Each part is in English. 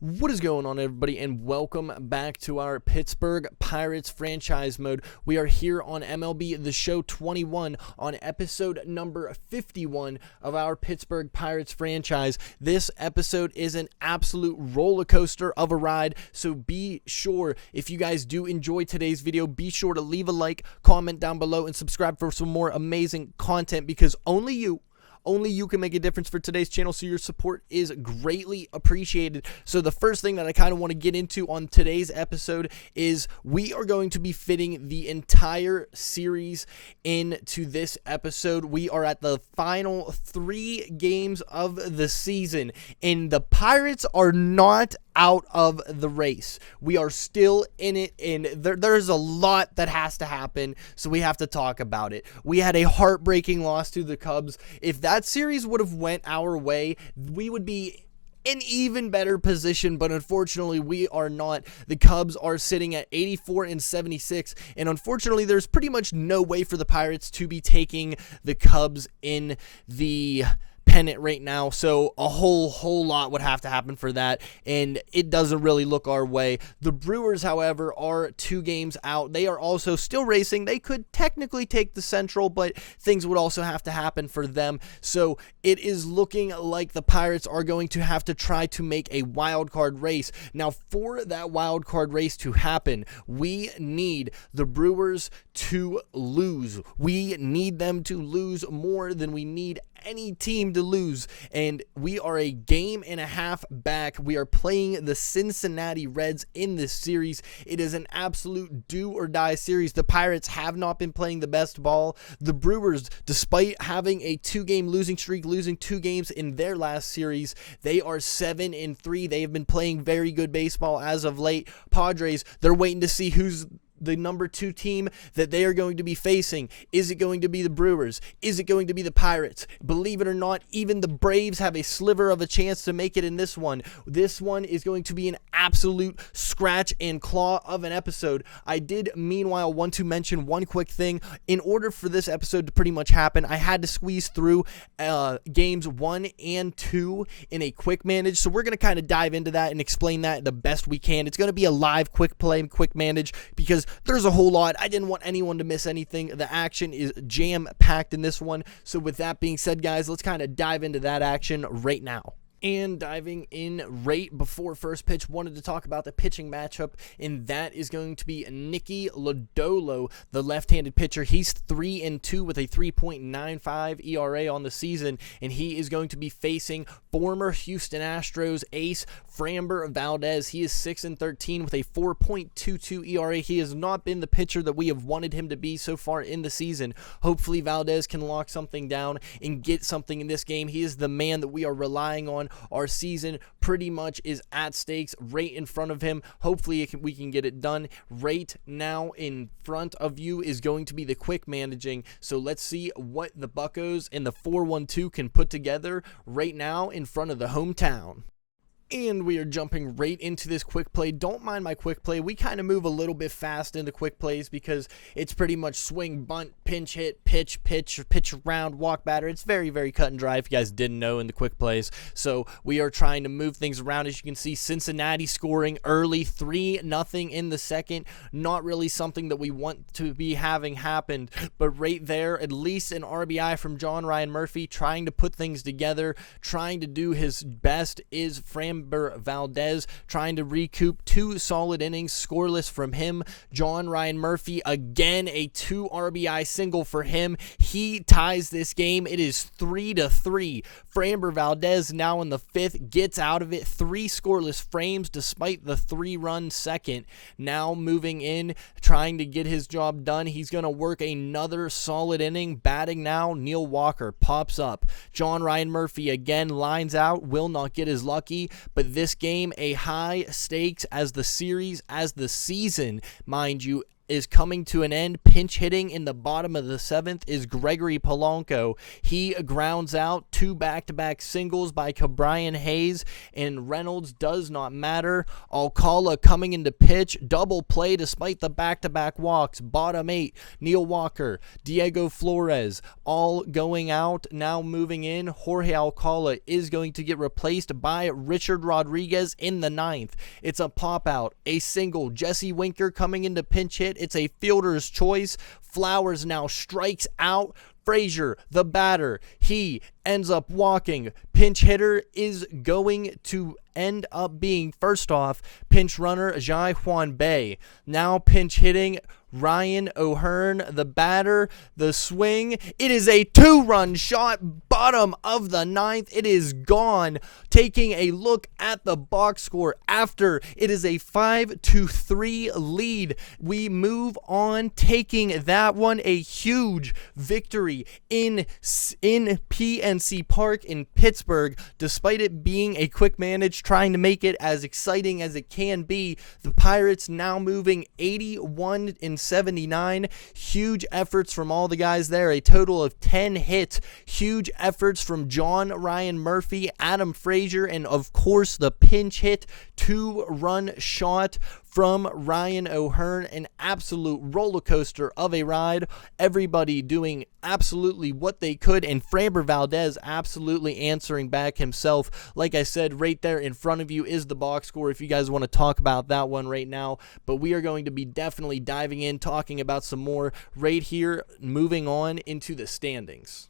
What is going on, everybody, and welcome back to our Pittsburgh Pirates franchise mode. We are here on MLB The Show 21 on episode number 51 of our Pittsburgh Pirates franchise. This episode is an absolute roller coaster of a ride, so be sure, if you guys do enjoy today's video, be sure to leave a like, comment down below, and subscribe for some more amazing content, because only you can make a difference for today's channel, so your support is greatly appreciated. So the first thing that I kind of want to get into on today's episode is we are going to be fitting the entire series into this episode. We are at the final 3 games of the season, and the Pirates are not out of the race. We are still in it, and there's a lot that has to happen, so we have to talk about it. We had a heartbreaking loss to the Cubs. If that series would have went our way, we would be in even better position, but unfortunately we are not. The Cubs are sitting at 84-76, and unfortunately there's pretty much no way for the Pirates to be taking the Cubs in the pennant right now, so a whole lot would have to happen for that, and it doesn't really look our way. The Brewers, however, are 2 games out. They are also still racing. They could technically take the Central, but things would also have to happen for them, so it is looking like the Pirates are going to have to try to make a wild card race. Now, for that wild card race to happen, we need the Brewers to lose. We need them to lose more than we need any team to lose, and we are a game and a half back. We are playing the Cincinnati Reds in this series. It is an absolute do or die series. The Pirates have not been playing the best ball. The Brewers, despite having a 2-game losing streak, losing 2 games in their last series, they are 7-3. They have been playing very good baseball as of late. Padres, they're waiting to see who's the number 2 team that they are going to be facing. Is it going to be the Brewers? Is it going to be the Pirates? Believe it or not, even the Braves have a sliver of a chance to make it in this one. This one is going to be an absolute scratch and claw of an episode. I did, meanwhile, want to mention one quick thing. In order for this episode to pretty much happen, I had to squeeze through games 1 and 2 in a quick manage, so we're going to kind of dive into that and explain that the best we can. It's going to be a live quick play and quick manage, because there's a whole lot. I didn't want anyone to miss anything. The action is jam-packed in this one. So with that being said, guys, let's kind of dive into that action right now. And diving in right before first pitch, wanted to talk about the pitching matchup, and that is going to be Nicky Lodolo, the left-handed pitcher. He's 3-2 with a 3.95 ERA on the season, and he is going to be facing former Houston Astros ace Framber Valdez. He is 6-13 with a 4.22 ERA. He has not been the pitcher that we have wanted him to be so far in the season. Hopefully Valdez can lock something down and get something in this game. He is the man that we are relying on. Our season pretty much is at stakes right in front of him. Hopefully we can get it done. Right now in front of you is going to be the quick managing. So let's see what the Buccos and the 4-1-2 can put together right now in front of the hometown. And we are jumping right into this quick play. Don't mind my quick play. We kind of move a little bit fast into quick plays because it's pretty much swing, bunt, pinch hit, pitch around, walk batter. It's very, very cut and dry if you guys didn't know in the quick plays. So we are trying to move things around. As you can see, Cincinnati scoring early, 3-0 in the second. Not really something that we want to be having happened. But right there, at least an RBI from John Ryan Murphy, trying to put things together, trying to do his best, is Framber Valdez, trying to recoup 2 solid innings scoreless from him. John Ryan Murphy, again, a 2 RBI single for him. He ties this game. It is 3-3. Framber Valdez, now in the 5th, gets out of it. 3 scoreless frames despite the 3-run second. Now moving in, trying to get his job done. He's going to work another solid inning. Batting now, Neil Walker pops up. John Ryan Murphy again lines out, will not get his lucky. But this game, a high stakes as the series, as the season, mind you, is coming to an end. Pinch hitting in the bottom of the 7th is Gregory Polanco. He grounds out 2 back-to-back singles by Cabrian Hayes and Reynolds. Does not matter. Alcala coming into pitch. Double play despite the back-to-back walks. Bottom 8, Neil Walker, Diego Flores, all going out. Now moving in, Jorge Alcala is going to get replaced by Richard Rodriguez in the 9th. It's a pop-out, a single. Jesse Winker coming into pinch hit. It's a fielder's choice. Flowers now strikes out. Frazier, the batter, he ends up walking. Pinch hitter is going to end up being, first off, pinch runner Jai Juan Bay. Now pinch hitting Ryan O'Hearn, the batter, the swing. It is a 2-run shot, bottom of the 9th. It is gone. Taking a look at the box score after it is a 5-3 lead. We move on, taking that one, a huge victory in PNC Park in Pittsburgh. Despite it being a quick manage, trying to make it as exciting as it can be, the Pirates now moving 81-79. Huge efforts from all the guys there, a total of 10 hits. Huge efforts from John Ryan Murphy, Adam Frazier, and of course the pinch hit 2-run shot from Ryan O'Hearn. An absolute roller coaster of a ride. Everybody doing absolutely what they could, and Framber Valdez absolutely answering back himself. Like I said, right there in front of you is the box score if you guys want to talk about that one right now. But we are going to be definitely diving in, talking about some more right here, moving on into the standings.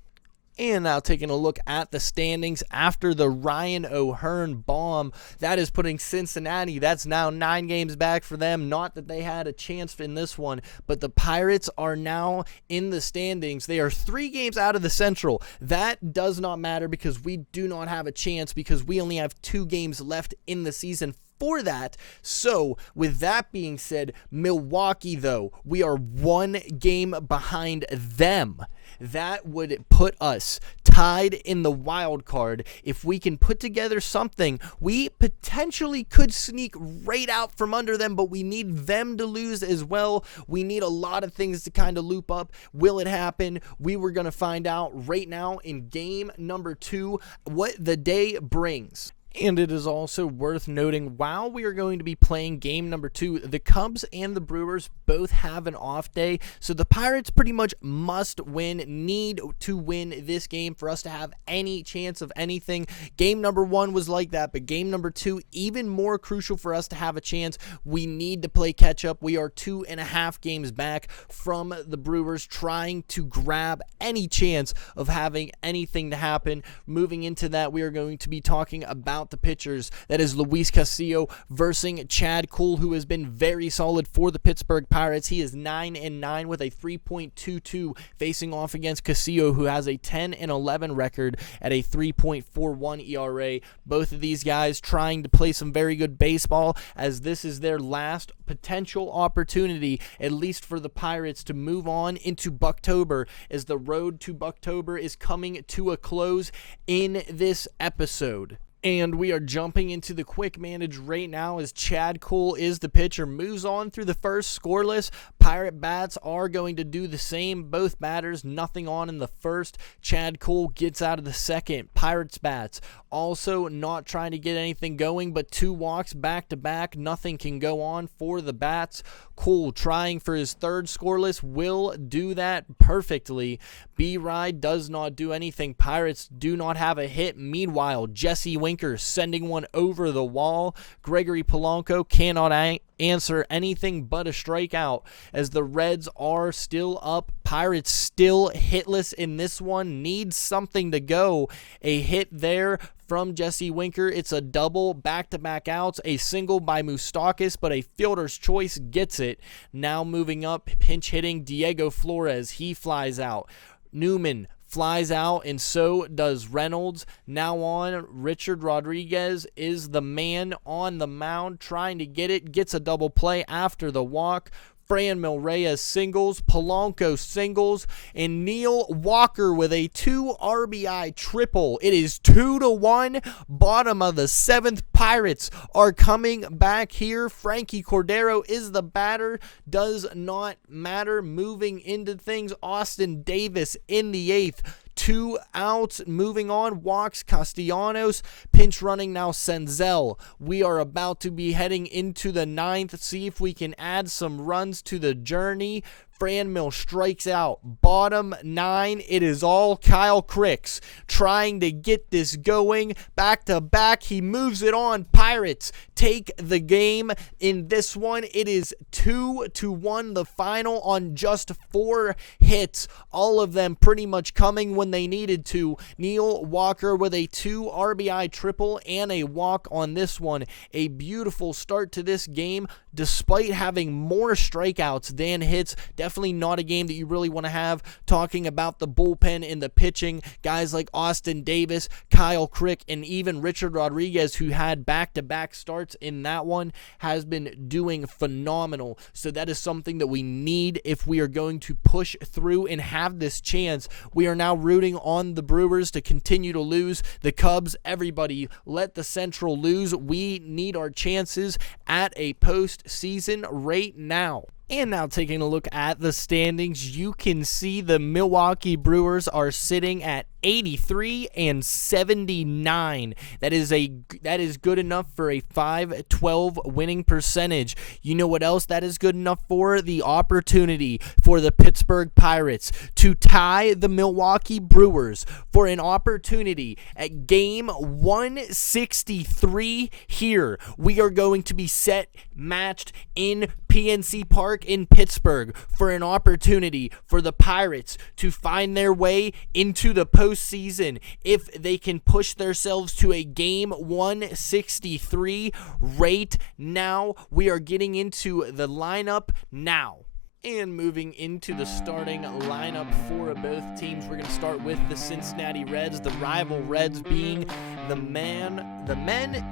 And now taking a look at the standings after the Ryan O'Hearn bomb, that is putting Cincinnati, that's now 9 games back for them. Not that they had a chance in this one, but the Pirates are now in the standings. They are 3 games out of the Central. That does not matter because we do not have a chance because we only have 2 games left in the season for that. So with that being said, Milwaukee, though, we are 1 game behind them. That would put us tied in the wild card. If we can put together something, we potentially could sneak right out from under them, but we need them to lose as well. We need a lot of things to kind of loop up. Will it happen? We were going to find out right now in game number 2 what the day brings. And it is also worth noting, while we are going to be playing game number 2, the Cubs and the Brewers both have an off day. So the Pirates pretty much must win, need to win this game for us to have any chance of anything. Game number 1 was like that, but game number 2, even more crucial for us to have a chance. We need to play catch up. We are 2.5 games back from the Brewers, trying to grab any chance of having anything to happen. Moving into that, we are going to be talking about the pitchers. That is Luis Castillo versus Chad Kuhl, who has been very solid for the Pittsburgh Pirates. He is 9-9 with a 3.22, facing off against Castillo, who has a 10-11 record at a 3.41 ERA. Both of these guys trying to play some very good baseball, as this is their last potential opportunity, at least for the Pirates, to move on into Buctober, as the road to Buctober is coming to a close in this episode. And we are jumping into the quick manage right now as Chad Kuhl is the pitcher. Moves on through the first scoreless. Pirate bats are going to do the same. Both batters, nothing on in the first. Chad Kuhl gets out of the second. Pirates bats also not trying to get anything going, but 2 walks back to back. Nothing can go on for the bats. Kuhl trying for his third scoreless, will do that perfectly. B-Ride does not do anything. Pirates do not have a hit. Meanwhile, Jesse Winker sending one over the wall. Gregory Polanco cannot answer anything but a strikeout, as the Reds are still up. Pirates still hitless in this one. Need something to go. A hit there from Jesse Winker. It's a double, back-to-back outs, a single by Moustakas, but a fielder's choice gets it. Now moving up, pinch hitting Diego Flores. He flies out. Newman flies out, and so does Reynolds. Now on, Richard Rodriguez is the man on the mound, trying to get it. Gets a double play after the walk. Franmil Reyes singles, Polanco singles, and Neil Walker with a 2 RBI triple. It is 2-1. Bottom of the 7th. Pirates are coming back here. Frankie Cordero is the batter. Does not matter. Moving into things, Austin Davis in the 8th. 2 outs. Moving on, walks Castellanos. Pinch running now Senzel. We are about to be heading into the 9th. See if we can add some runs to the journey. Franmil strikes out. Bottom 9, it is all Kyle Cricks trying to get this going. Back to back, he moves it on. Pirates take the game in this one. It is 2-1 the final on just 4 hits. All of them pretty much coming when they needed to. Neil Walker with a 2 RBI triple and a walk on this one. A beautiful start to this game despite having more strikeouts than hits. Definitely not a game that you really want to have. Talking about the bullpen and the pitching, guys like Austin Davis, Kyle Crick, and even Richard Rodriguez, who had back-to-back starts in that one, has been doing phenomenal. So that is something that we need if we are going to push through and have this chance. We are now rooting on the Brewers to continue to lose. The Cubs, everybody, let the Central lose. We need our chances at a postseason right now. And now taking a look at the standings, you can see the Milwaukee Brewers are sitting at 83-79. That is good enough for a .512 winning percentage. You know what else that is good enough for? The opportunity for the Pittsburgh Pirates to tie the Milwaukee Brewers for an opportunity at game 163 here. We are going to be set, matched in PNC Park in Pittsburgh for an opportunity for the Pirates to find their way into the postseason if they can push themselves to a game 163 right now. We are getting into the lineup now. And moving into the starting lineup for both teams, we're going to start with the Cincinnati Reds, the rival Reds being the men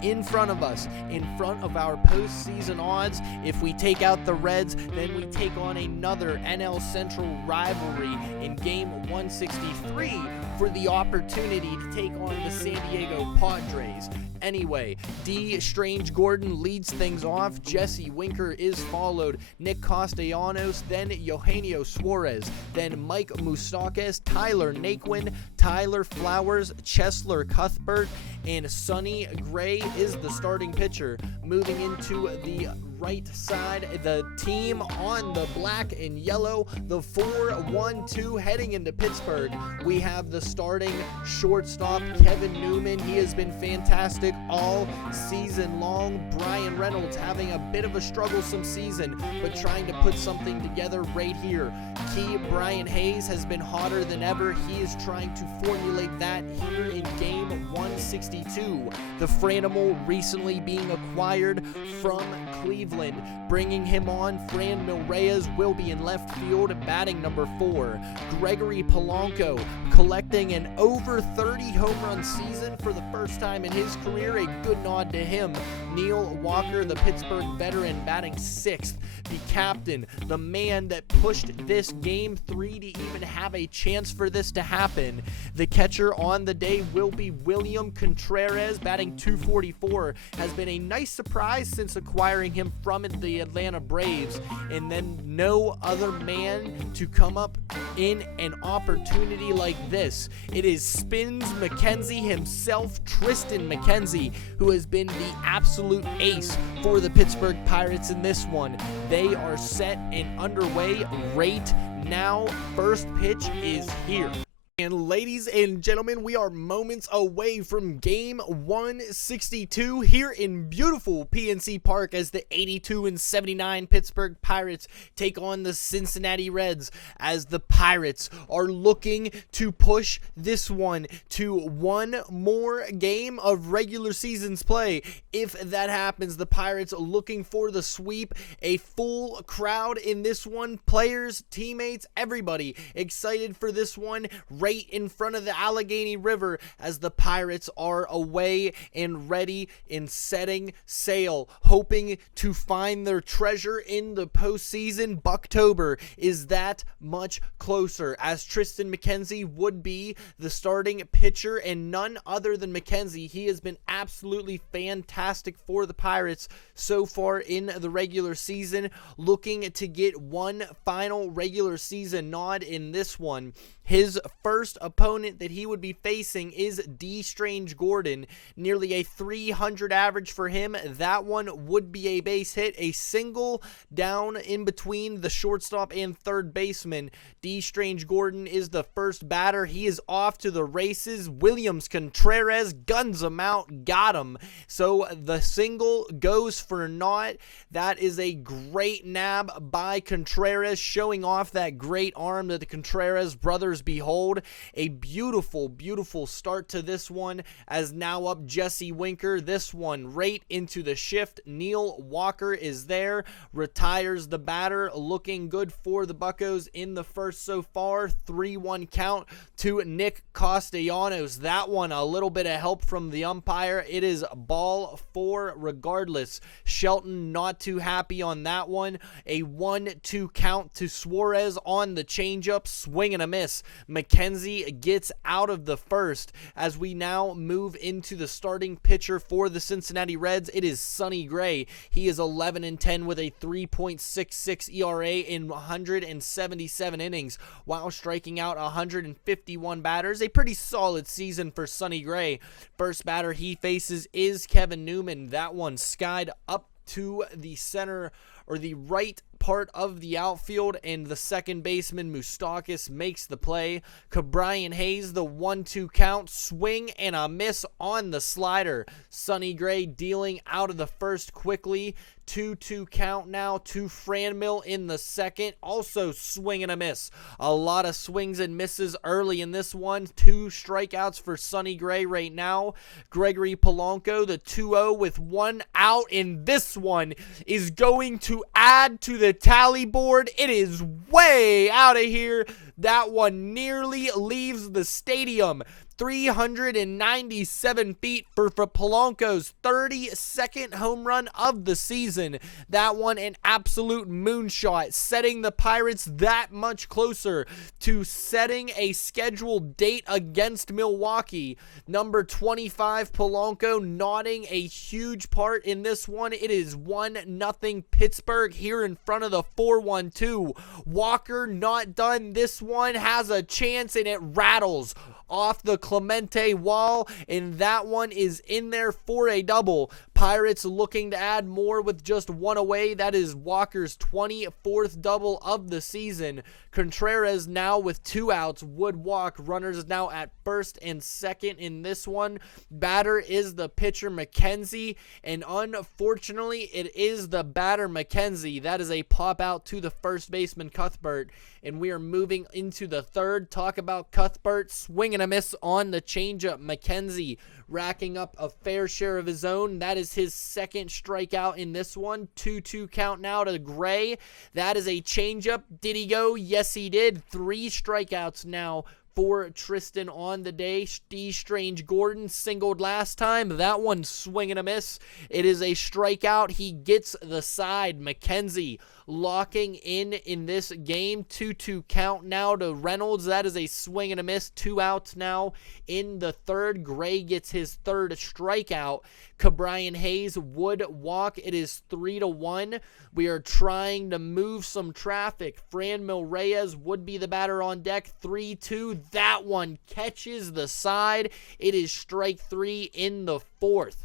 in front of us, in front of our postseason odds. If we take out the Reds, then we take on another NL Central rivalry in game 163 for the opportunity to take on the San Diego Padres. Anyway, D. Strange Gordon leads things off. Jesse Winker is followed. Nick Castellanos, then Eugenio Suarez, then Mike Moustakas, Tyler Naquin, Tyler Flowers, Chesler Cuthbert, and Sonny Gray is the starting pitcher. Moving into the right side, the team on the black and yellow, the 4-1-2 heading into Pittsburgh. We have the starting shortstop, Kevin Newman. He has been fantastic all season long. Brian Reynolds having a bit of a strugglesome season, but trying to put something together right here. Key Brian Hayes has been hotter than ever. He is trying to formulate that here in game 162. The Franimal recently being acquired from Cleveland. Bringing him on, Franmil Reyes will be in left field, batting number 4. Gregory Polanco collecting an over 30 home run season for the first time in his career. A good nod to him. Neil Walker, the Pittsburgh veteran, batting 6th. The captain, the man that pushed this game 3 to even have a chance for this to happen. The catcher on the day will be William Contreras, batting 244. Has been a nice surprise since acquiring him from the Atlanta Braves, and then no other man to come up in an opportunity like this. It is Spins McKenzie himself, Tristan McKenzie, who has been the absolute ace for the Pittsburgh Pirates in this one. They are set and underway right now. First pitch is here. And ladies and gentlemen, we are moments away from game 162 here in beautiful PNC Park as the 82-79 Pittsburgh Pirates take on the Cincinnati Reds, as the Pirates are looking to push this one to one more game of regular season's play. If that happens, the Pirates looking for the sweep, a full crowd in this one, players, teammates, everybody excited for this one right right in front of the Allegheny River as the Pirates are away and ready in setting sail, hoping to find their treasure in the postseason. Buctober is that much closer, as Triston McKenzie would be the starting pitcher, and none other than McKenzie. He has been absolutely fantastic for the Pirates so far in the regular season, looking to get one final regular season nod in this one. His first opponent that he would be facing is D. Strange Gordon, nearly a 300 average for him. That one would be a base hit, a single down in between the shortstop and third baseman. D. Strange Gordon is the first batter. He is off to the races. Williams Contreras guns him out, got him. So the single goes for naught. That is a great nab by Contreras, showing off that great arm that the Contreras brothers behold. A beautiful, beautiful start to this one, as now up Jesse Winker. This one right into the shift. Neil Walker is there, retires the batter. Looking good for the Buccos in the first so far. 3-1 count to Nick Castellanos. That one, a little bit of help from the umpire. It is ball 4 regardless. Shelton not too happy on that one. A 1-2 count to Suarez on the changeup. Swing and a miss. McKenzie gets out of the first, as we now move into the starting pitcher for the Cincinnati Reds. It is Sonny Gray. He is 11-10 with a 3.66 ERA in 177 innings, while striking out 151 batters. A pretty solid season for Sonny Gray. First batter he faces is Kevin Newman. That one skied up to the center, or the right part of the outfield, and the second baseman Moustakas makes the play. Cabrian Hayes, the 1-2 count, swing and a miss on the slider. Sonny Gray dealing out of the first quickly. 2-2 count now to Franmil in the second. Also swing and a miss. A lot of swings and misses early in this one. 2 strikeouts for Sonny Gray right now. Gregory Polanco, the 2-0 with 1 out, and this one is going to add to the tally board. It is way out of here. That one nearly leaves the stadium. 397 feet for Polanco's 32nd home run of the season. That one an absolute moonshot, setting the Pirates that much closer to setting a scheduled date against Milwaukee. Number 25, Polanco, nodding a huge part in this one. It is 1-0 Pittsburgh here in front of the 4-1-2. Walker not done. This one has a chance, and it rattles off the Clemente wall, and that one is in there for a double. Pirates looking to add more with just 1 away. That is Walker's 24th double of the season. Contreras now with 2 outs would walk. Runners now at first and second in this one. Batter is the pitcher McKenzie, and unfortunately it is the batter McKenzie. That is a pop out to the first baseman Cuthbert, and we are moving into the third. Talk about Cuthbert, swing and a miss on the changeup. McKenzie racking up a fair share of his own. That is his second strikeout in this one. 2-2 count now to Gray. That is a changeup. Did he go? Yes, he did. 3 strikeouts now for Triston on the day. D. Strange Gordon singled last time. That one swing and a miss. It is a strikeout. He gets the side. McKenzie locking in this game. 2-2 count now to Reynolds. That is a swing and a miss. 2 outs now in the third. Gray gets his third strikeout. Cabrian Hayes would walk. It is 3-1. We are trying to move some traffic. Franmil Reyes would be the batter on deck. 3-2. That one catches the side. It is strike 3 in the fourth.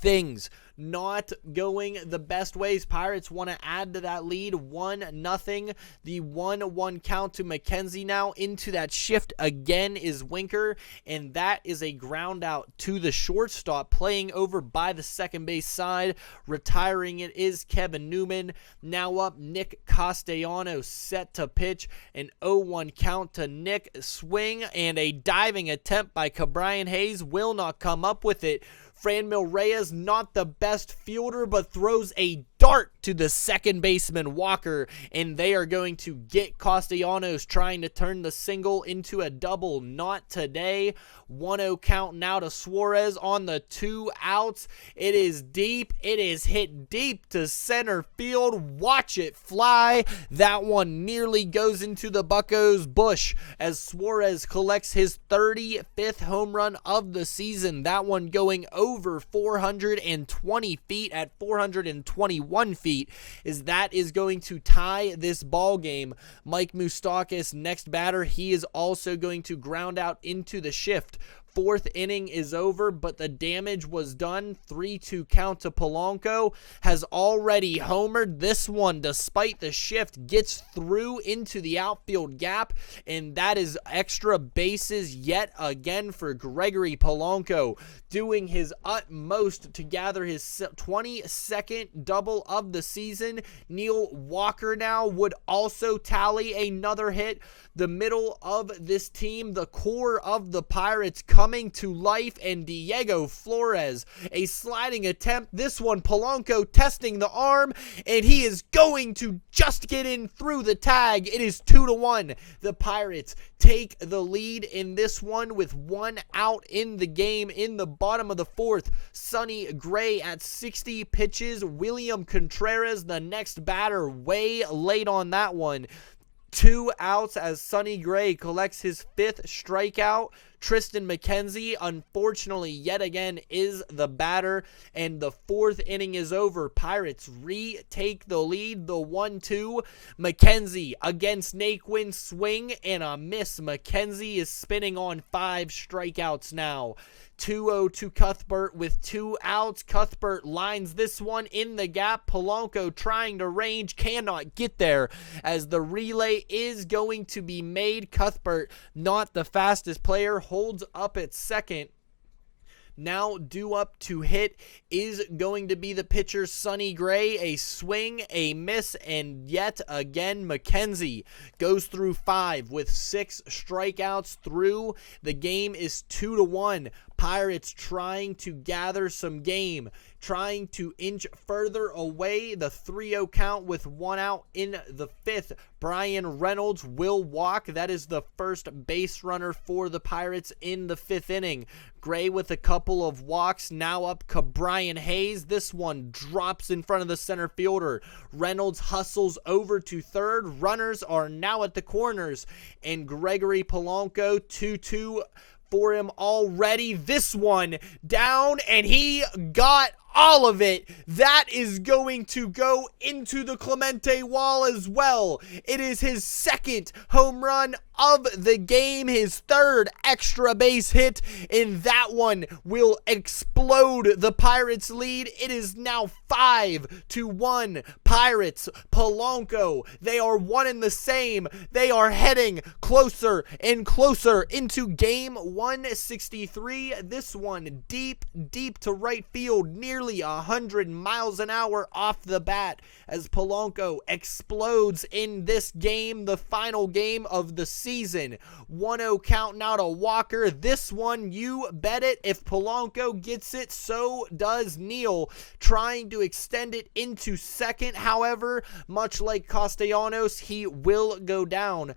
Things not going the best ways. Pirates want to add to that lead. 1-0. The 1-1 count to McKenzie now. Into that shift again is Winker, and that is a ground out to the shortstop, playing over by the second base side. Retiring it is Kevin Newman. Now up Nick Castellanos, set to pitch. An 0-1 count to Nick. Swing and a diving attempt by Cabrian Hayes will not come up with it. Franmil Reyes, not the best fielder, but throws a dart to the second baseman Walker, and they are going to get Castellanos trying to turn the single into a double. Not today. 1-0 count now to Suarez on the 2 outs. It is deep. It is hit deep to center field. Watch it fly. That one nearly goes into the Buccos bush as Suarez collects his 35th home run of the season. That one going over 420 feet at 421 feet, as that is going to tie this ball game. Mike Moustakas, next batter, he is also going to ground out into the shift. 4th inning is over, but the damage was done. 3-2 count to Polanco. Has already homered. This one, despite the shift, gets through into the outfield gap, and that is extra bases yet again for Gregory Polanco, doing his utmost to gather his 22nd double of the season. Neil Walker now would also tally another hit. The middle of this team, the core of the Pirates coming to life, and Diego Flores, a sliding attempt. This one, Polanco testing the arm, and he is going to just get in through the tag. It is 2-1. The Pirates take the lead in this one with 1 out in the game. In the bottom of the 4th, Sonny Gray at 60 pitches. William Contreras, the next batter, way late on that one. 2 outs as Sonny Gray collects his 5th strikeout. Tristan McKenzie, unfortunately, yet again, is the batter, and the 4th inning is over. Pirates retake the lead, the 1-2. McKenzie against Naquin, swing and a miss. McKenzie is spinning on 5 strikeouts now. 2-0 to Cuthbert with 2 outs. Cuthbert lines this one in the gap. Polanco trying to range, cannot get there as the relay is going to be made. Cuthbert, not the fastest player, holds up at second. Now due up to hit is going to be the pitcher Sonny Gray. A swing, a miss, and yet again McKenzie goes through 5 with 6 strikeouts through. The game is 2-1. Pirates trying to gather some game, trying to inch further away. The 3-0 count with 1 out in the 5th. Brian Reynolds will walk. That is the first base runner for the Pirates in the 5th inning. Gray with a couple of walks. Now up Brian Hayes. This one drops in front of the center fielder. Reynolds hustles over to third. Runners are now at the corners. And Gregory Polanco, 2-2 for him already. This one down, and he got all of it. That is going to go into the Clemente wall as well. It is his 2nd home run of the game, his 3rd extra base hit, and that one will explode the Pirates' lead. It is now 5-1 Pirates. Polanco, they are one and the same. They are heading closer and closer into game 163. This one deep to right field, nearly 100 miles an hour off the bat as Polanco explodes in this game, the final game of the season. 1-0 count now to Walker. This one, you bet it. If Polanco gets it, so does Neal, trying to extend it into second. However, much like Castellanos, he will go down.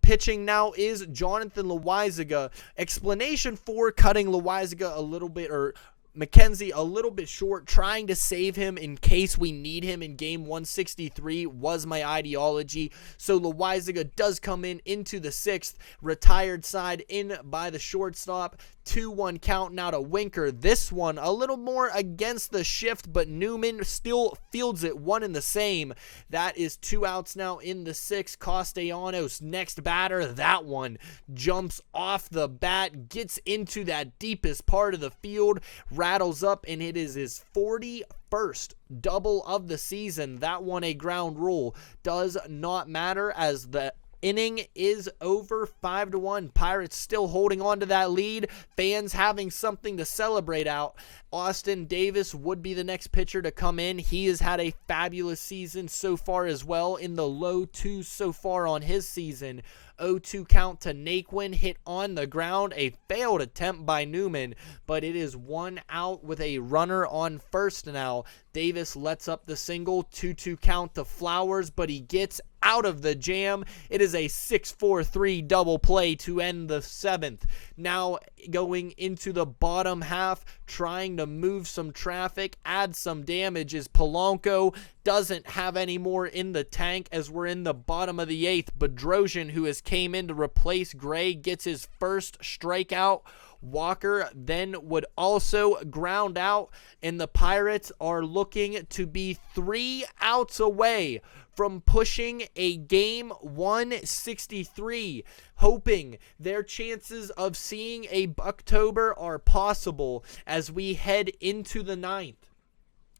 Pitching now is Jonathan Loaizaga. Explanation for cutting Loaizaga a little bit, or McKenzie a little bit short, trying to save him in case we need him in game 163 was my ideology. So Loaizaga does come into the 6th, retired side in by the shortstop. 2-1 count now to Winker. This one a little more against the shift, but Newman still fields it one and the same. That is 2 outs now in the 6th. Castellanos, next batter. That one jumps off the bat, gets into that deepest part of the field, rattles up, and it is his 41st double of the season. That one a ground rule. Does not matter as the inning is over. 5-1. Pirates still holding on to that lead. Fans having something to celebrate out. Austin Davis would be the next pitcher to come in. He has had a fabulous season so far as well, in the low 2s so far on his season. 0-2 count to Naquin, hit on the ground, a failed attempt by Newman, but it is 1 out with a runner on first now. Davis lets up the single, 2-2 count to Flowers, but he gets out of the jam. It is a 6-4-3 double play to end the 7th. Now going into the bottom half, trying to move some traffic, add some damage, is Polanco. Doesn't have any more in the tank as we're in the bottom of the 8th. Bedrosian, who has came in to replace Gray, gets his first strikeout. Walker then would also ground out, and the Pirates are looking to be 3 outs away from pushing a game 163, hoping their chances of seeing a Buctober are possible as we head into the 9th.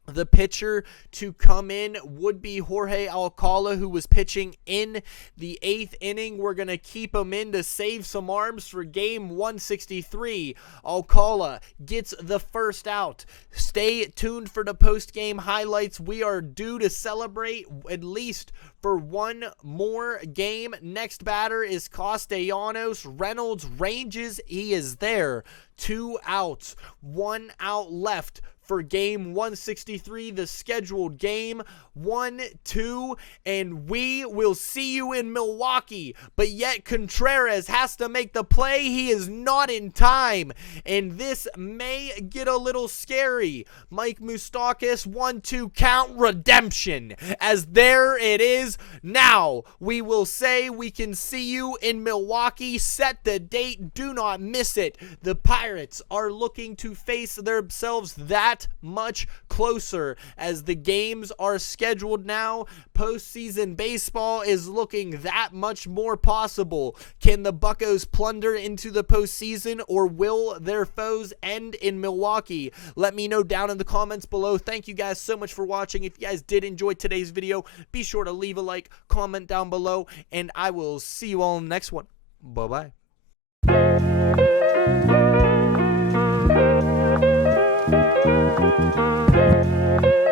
The pitcher to come in would be Jorge Alcala, who was pitching in the 8th inning. We're going to keep him in to save some arms for game 163. Alcala gets the first out. Stay tuned for the post-game highlights. We are due to celebrate at least for one more game. Next batter is Castellanos. Reynolds ranges. He is there. 2 outs. 1 out left for game 163, the scheduled game 1-2, and we will see you in Milwaukee. But yet Contreras has to make the play. He is not in time, and this may get a little scary. Mike Moustakas, 1-2 count, redemption, as there it is. Now we will say we can see you in Milwaukee. Set the date, do not miss it. The Pirates are looking to face themselves that much closer as the games are scheduled now. Postseason baseball is looking that much more possible. Can the Buccos plunder into the postseason, or will their foes end in Milwaukee? Let me know down in the comments below. Thank you guys so much for watching. If you guys did enjoy today's video, be sure to leave a like, comment down below, and I will see you all in the next one. Bye-bye. Thank you.